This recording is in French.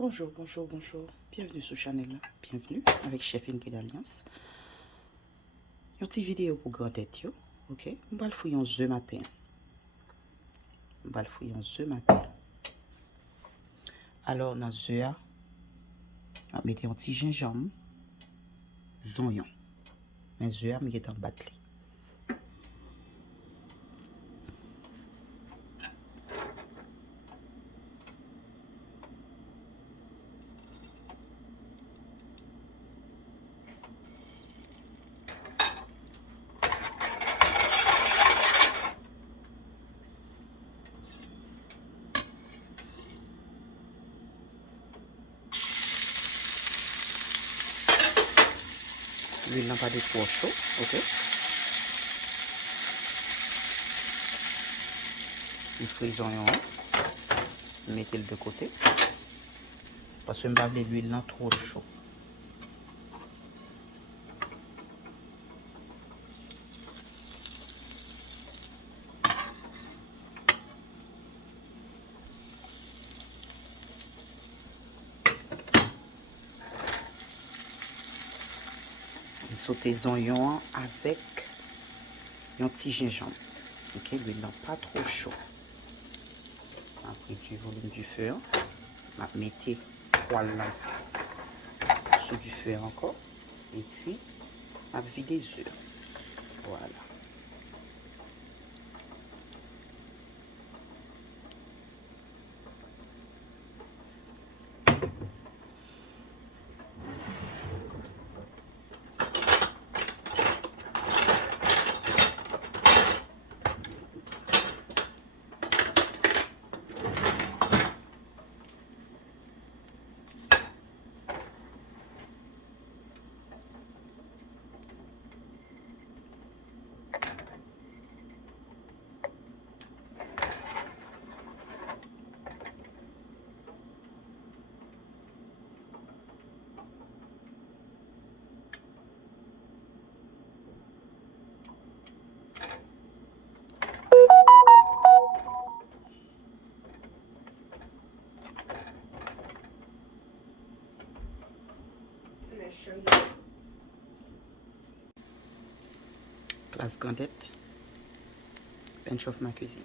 Bonjour, bonjour, bonjour. Bienvenue sur Chanel là. Bienvenue avec Chef Ingrid Alliance. Une petite vidéo pour grand tête yo. OK? On va le fouiller en ce matin. On va le fouiller en ce matin. Alors dans ce on va mettre un petit gingembre, oignon. Mais je vais mettre en battre. L'huile n'a pas de trop chaud, OK? Il faut les oignons, mettez-le de côté. Parce que je ne veux pas l'huile trop chaud. Sauter les oignons avec un petit gingembre. OK, l'huile n'est pas trop chaud. Après du volume du feu, mettez poêle sous du feu encore. Et puis, vider les œufs. Voilà. Classe Gandette, bench of ma cuisine.